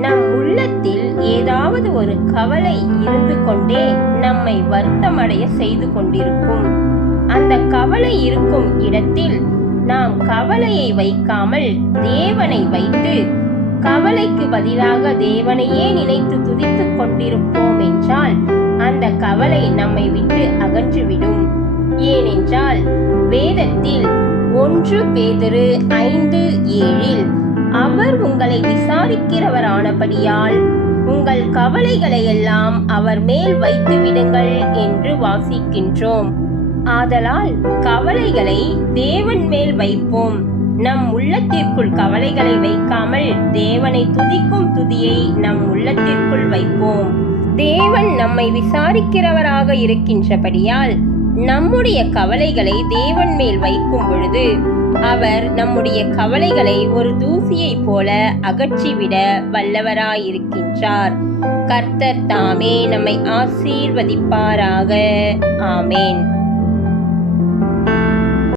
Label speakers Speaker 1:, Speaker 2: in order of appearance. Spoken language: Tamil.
Speaker 1: நம் உள்ளத்தில் ஏதாவது ஒரு கவலை இருந்து கொண்டே நம்மை வருத்தமடைய செய்து கொண்டிருக்கும். அந்த கவலை இருக்கும் இடத்தில் நாம் கவலையை வைக்காமல் தேவனை வைத்து கவலைக்கு பதிலாக தேவனையே நினைத்து துதித்துக் கொண்டிருப்போம் என்றால் அந்த கவலை நம்மை விட்டு அகன்றுவிடும். ஏனென்றால் வேதத்தில் ஒன்று பேதுரு ஐந்து ஏழில் விசாரிக்கிறவரானபடியால் உங்கள் கவலைகளை எல்லாம் அவர் மேல் வைத்து விடுங்கள் என்று வாசிக்கின்றோம். ஆதலால் கவலைகளை தேவன் மேல் வைப்போம். நம் உள்ளத்திற்குள் கவலைகளை வைக்காமல் தேவனை துதிக்கும் துதியை நம் உள்ளத்திற்குள் வைப்போம். தேவன் நம்மை விசாரிக்கிறவராக இருக்கின்றபடியால் நம்முடைய கவலைகளை தேவன் மேல் வைக்கும் பொழுது அவர் நம்முடைய கவலைகளை ஒரு தூசியைப் போல அகற்றிவிட வல்லவராயிருக்கின்றார். கர்த்தர் தாமே நம்மை ஆசீர்வதிப்பாராக. ஆமேன்.